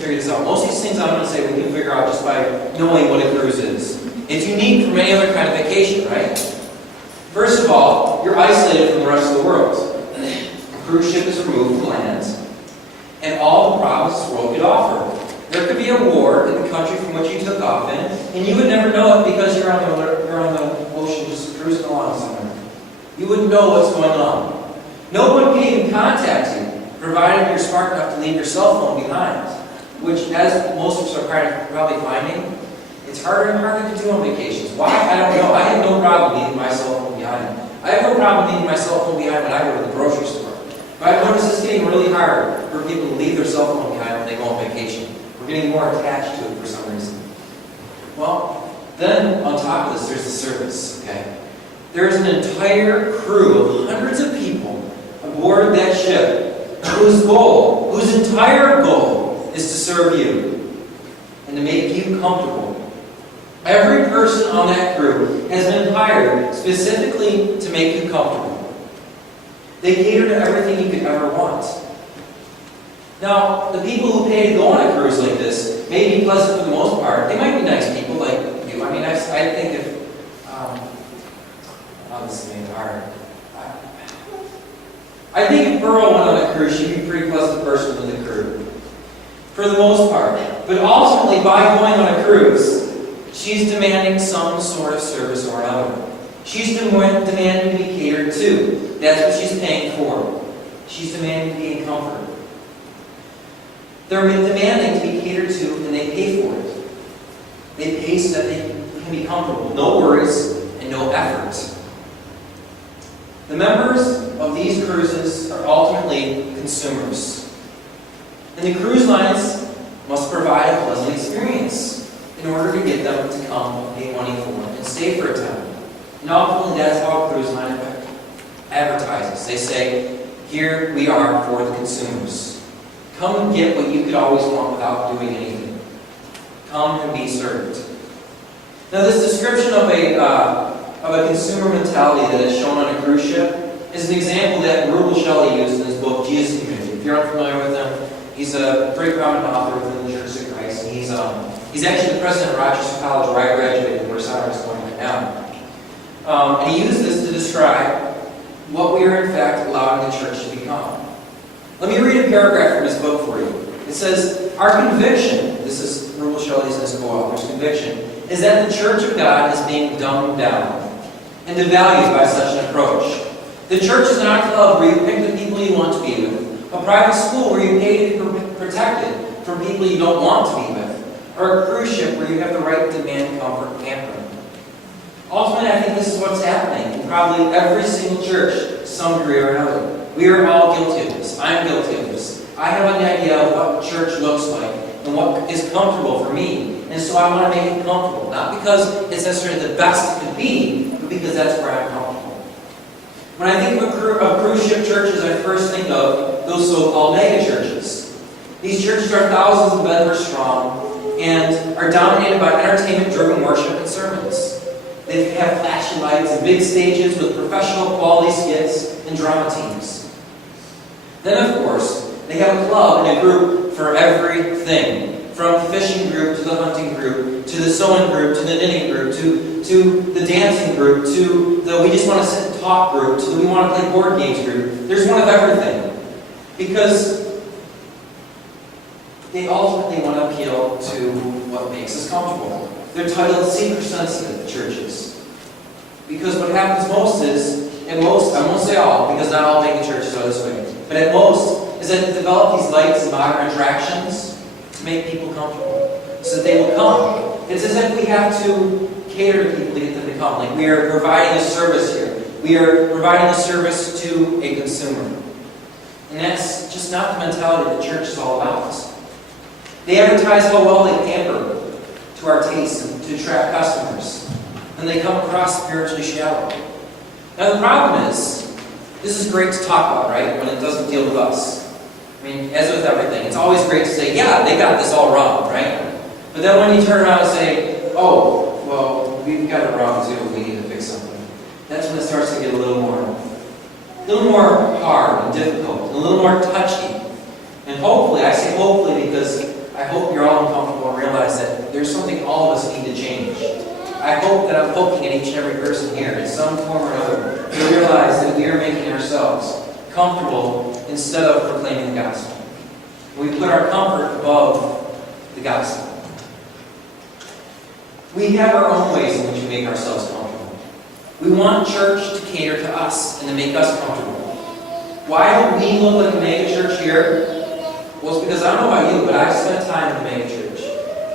figure this out. Most of these things I'm going to say we can figure out just by knowing what a cruise is. It's unique from any other kind of vacation, right? First of all, you're isolated from the rest of the world. A cruise ship is removed from land, and all the problems this world could offer. There could be a war in the country from which you took off in, and you would never know it because you're on the ocean just cruising along somewhere. You wouldn't know what's going on. No one can even contact you, provided you're smart enough to leave your cell phone behind, which, as most of us are probably finding, it's harder and harder to do on vacations. Why? I don't know. I have no problem leaving my cell phone behind. I have no problem leaving my cell phone behind when I go to the grocery store. But I've noticed it's getting really hard for people to leave their cell phone behind when they go on vacation. We're getting more attached to it for some reason. Well, then on top of this, there's the service, okay? There's an entire crew of hundreds of people aboard that ship whose entire goal is to serve you and to make you comfortable. Every person on that crew has been hired specifically to make you comfortable. They cater to everything you could ever want. Now, the people who pay to go on a cruise like this may be pleasant for the most part. They might be nice people like you. I mean, I think if... this is maybe hard. I think if Pearl went on a cruise, she'd be a pretty pleasant person in the crew. For the most part. But ultimately, by going on a cruise, she's demanding some sort of service or another. She's demanding to be catered to. That's what she's paying for. She's demanding to be in comfort. They're demanding to be catered to, and they pay for it. They pay so that they can be comfortable. No worries and no effort. The members of these cruises are ultimately consumers. And the cruise lines must provide a pleasant experience in order to get them to come and pay money for it and stay for a time. And ultimately, that's how a cruise line advertises. They say, here we are for the consumers. Come and get what you could always want without doing anything. Come and be served. Now, this description of a consumer mentality that is shown on a cruise ship is an example that Reuben Shelley used in his book, Jesus Community. If you're unfamiliar with him, he's a very prominent author within the Church of Christ. And he's actually the president of Rochester College, where I graduated, where Sarah is going right now. And he used this to describe what we are in fact allowing the church to become. Let me read a paragraph from his book for you. It says, our conviction, this is Reuben Shelley's and his co-author's conviction, is that the Church of God is being dumbed down and devalued by such an approach. The church is not a club where you pick the people you want to be with, a private school where you pay to be protected from people you don't want to be with, or a cruise ship where you have the right to demand comfort and pampering. Ultimately, I think this is what's happening in probably every single church to some degree or another. We are all guilty of this. I'm guilty of this. I have an idea of what church looks like and what is comfortable for me. And so I want to make it comfortable. Not because it's necessarily the best it could be, but because that's where I'm comfortable. When I think of cruise ship churches, I first think of those so-called mega churches. These churches are thousands of members strong and are dominated by entertainment-driven worship and sermons. They have flashy lights and big stages with professional quality skits and drama teams. Then, of course, they have a club and a group for everything. From the fishing group to the hunting group, to the sewing group, to the knitting group, to the dancing group, to the we just want to sit and talk group, to the we want to play board games group. There's one of everything. Because they ultimately want to appeal to what makes us comfortable. They're titled seeker-sensitive churches. Because what happens most is, at most, I won't say all, because not all mega churches are this way, but at most, is that they develop these lights and modern attractions to make people comfortable, so that they will come. It's as if we have to cater to people to get them to come. Like we are providing a service here. We are providing a service to a consumer. And that's just not the mentality the church is all about. They advertise how well they pamper to our tastes and to attract customers. And they come across spiritually shallow. Now the problem is, this is great to talk about, right? When it doesn't deal with us. I mean, as with everything, it's always great to say, yeah, they got this all wrong, right? But then when you turn around and say, oh, well, we've got it wrong too, we need to fix something. That's when it starts to get a little more hard and difficult, and a little more touchy. And hopefully, I say hopefully because I hope that I'm poking at each and every person here in some form or another to realize that we are making ourselves comfortable instead of proclaiming the gospel. We put our comfort above the gospel. We have our own ways in which we make ourselves comfortable. We want church to cater to us and to make us comfortable. Why don't we look like a mega church here? Well, it's because I don't know about you, but I've spent time in the mega church.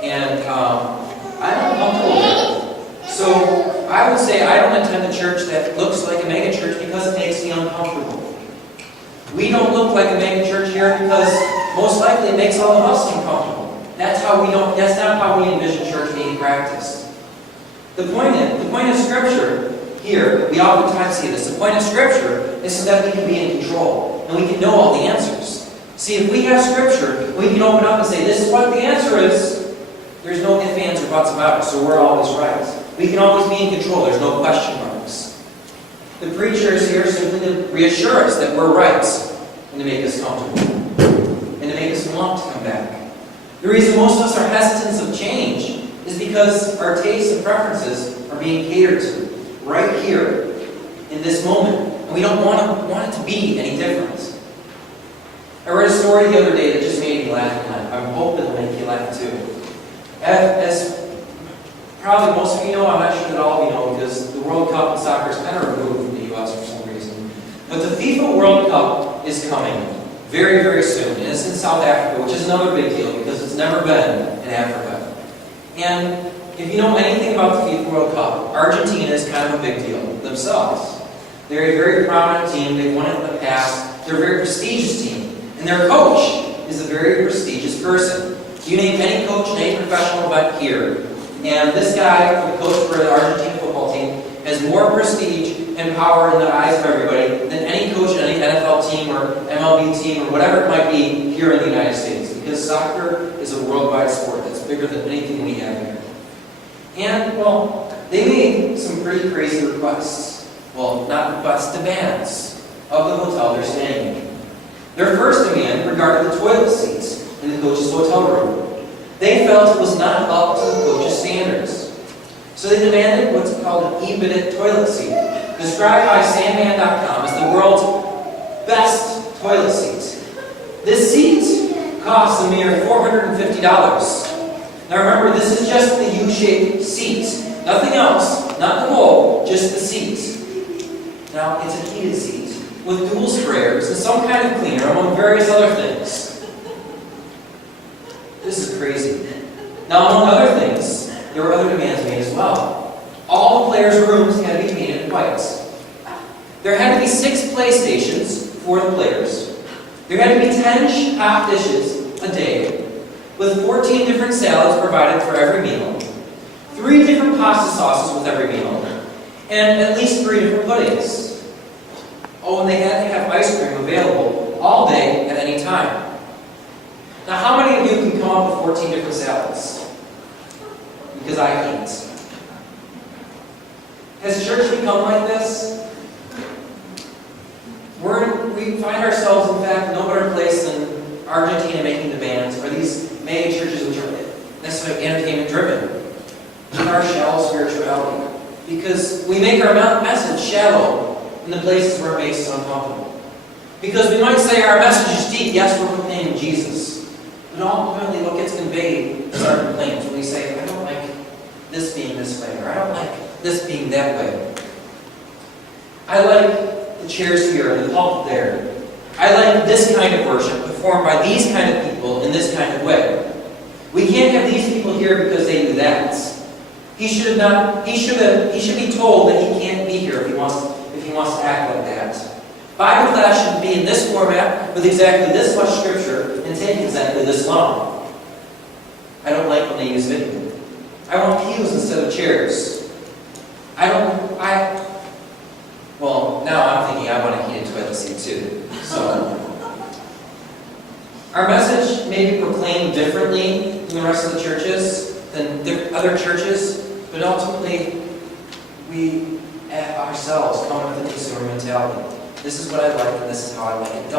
And I'm uncomfortable with it. So I would say I don't attend a church that looks like a mega church because it makes me uncomfortable. We don't look like a mega church here because most likely it makes all of us uncomfortable. That's not how we envision church being practiced. The point of Scripture here, we oftentimes see this. The point of Scripture is so that we can be in control and we can know all the answers. See, if we have Scripture, we can open up and say, this is what the answer is. There's no ifs, ands, or buts about it, so we're always right. We can always be in control. There's no question marks. The preacher is here simply to reassure us that we're right and to make us comfortable and to make us want to come back. The reason most of us are hesitant of change is because our tastes and preferences are being catered to right here in this moment, and we don't want it to be any different. I read a story the other day that just made me laugh, and I'm hoping it'll make you laugh too. As probably most of you know, I'm not sure that all of you know, because the World Cup in soccer is kind of removed from the U.S. for some reason. But the FIFA World Cup is coming very, very soon, and it's in South Africa, which is another big deal because it's never been in Africa. And if you know anything about the FIFA World Cup, Argentina is kind of a big deal themselves. They're a very prominent team. They've won it in the past. They're a very prestigious team. And their coach is a very prestigious person. You name any coach in any professional event here, and this guy, the coach for the Argentina football team, has more prestige and power in the eyes of everybody than any coach in any NFL team or MLB team or whatever it might be here in the United States. Because soccer is a worldwide sport that's bigger than anything we have here. And, well, they made some pretty crazy requests. Well, not requests, demands of the hotel they're staying in. Their first demand regarded the toilet seats in the coach's hotel room. They felt it was not up to the coach's standards. So they demanded what's called an e-bidet toilet seat, described by Sandman.com as the world's best toilet seat. This seat costs a mere $450. Now remember, this is just the U-shaped seat. Nothing else, not the bowl, just the seat. Now, it's a heated seat with dual sprayers and some kind of cleaner, among various other things. This is crazy. Now, among other things, there were other demands made as well. All the players' rooms had to be painted white. There had to be 6 PlayStations for the players. There had to be 10 hot dishes a day, with 14 different salads provided for every meal, 3 different pasta sauces with every meal, and at least 3 different puddings. Oh, and they had to have ice cream available all day at any time. Now, how many of you can come up with 14 different salads? Because I can't. Has church become like this? We find ourselves, in fact, no better place than Argentina making demands, or these mega churches which are necessarily entertainment-driven, in our shallow spirituality. Because we make our message shallow in the places where it makes us uncomfortable. Because we might say our message is deep, yes, we're proclaiming Jesus. But ultimately what gets conveyed is our complaints. When we say, I don't like this being this way, or I don't like this being that way. I like the chairs here and the pulpit there. I like this kind of worship performed by these kind of people in this kind of way. We can't have these people here because they do that. He should be told that he can't be here if he wants to act like that. Bible class should be in this format with exactly this much scripture and take exactly this long. I don't like when they use video. I want pews instead of chairs. Well, now I'm thinking I want a heated toilet seat too. So, our message may be proclaimed differently than the rest of the churches, than other churches, but ultimately, we ourselves come with a consumer mentality. This is what I like, and this is how I like it done.